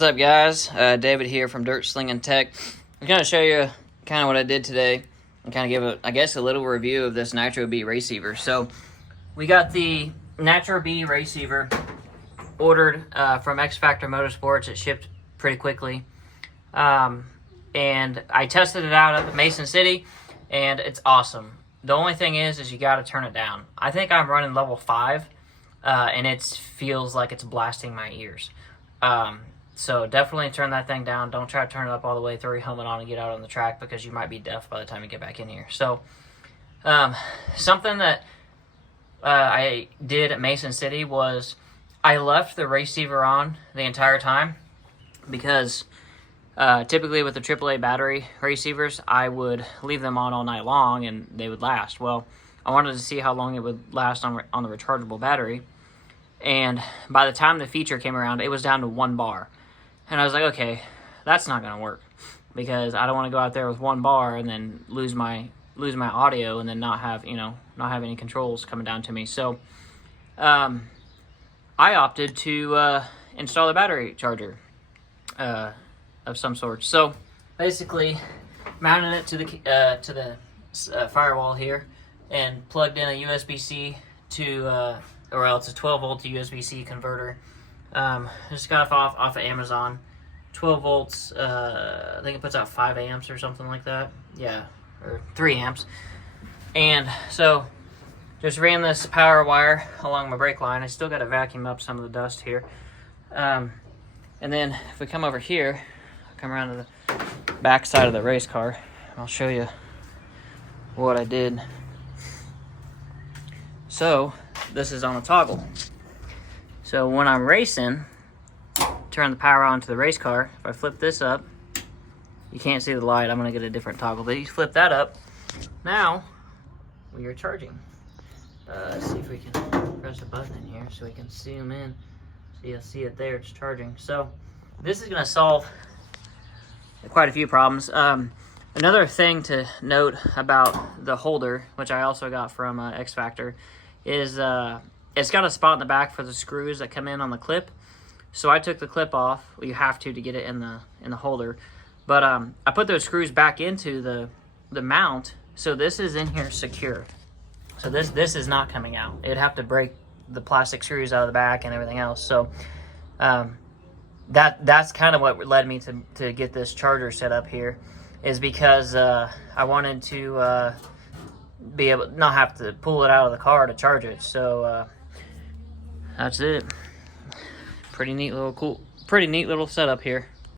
What's up, guys? David here from Dirt Slinging Tech. I'm going to show you kind of what I did today and kind of give a little review of this Nitro Bee receiver. So we got the Nitro Bee receiver ordered from X Factor Motorsports. It shipped pretty quickly, and I tested it out up at Mason City, and it's awesome. The only thing is you got to turn it down. I think I'm running level 5, and it feels like it's blasting my ears. So definitely turn that thing down. Don't try to turn it up all the way, throw your helmet on and get out on the track, because you might be deaf by the time you get back in here. So something that I did at Mason City was I left the receiver on the entire time, because typically with the AAA battery receivers, I would leave them on all night long and they would last. Well, I wanted to see how long it would last on the rechargeable battery. And by the time the feature came around, it was down to 1 bar. And I was like, okay, that's not going to work, because I don't want to go out there with 1 bar and then lose my audio and then not have any controls coming down to me. So I opted to install a battery charger of some sort. So basically mounted it to the firewall here and plugged in a USB-C to or else a 12 volt to USB-C converter. Just got it off of Amazon. 12 volts, I think it puts out 5 amps or something like that. Yeah, or 3 amps. And so just ran this power wire along my brake line. I still got to vacuum up some of the dust here. And then if we come over here, I'll come around to the back side of the race car. I'll show you what I did. So this is on a toggle. So when I'm racing, turn the power on to the race car. If I flip this up, you can't see the light. I'm going to get a different toggle, but you flip that up. Now we are charging. Let's see if we can press a button in here so we can zoom in. So you'll see it there, it's charging. So this is going to solve quite a few problems. Another thing to note about the holder, which I also got from X Factor, is it's got a spot in the back for the screws that come in on the clip. So I took the clip off. Well, you have to get it in the holder. But I put those screws back into the mount, so this is in here secure. So this is not coming out. It'd have to break the plastic screws out of the back and everything else. So that's kind of what led me to get this charger set up here, is because I wanted to be able not have to pull it out of the car to charge it. So that's it. Pretty neat little setup here.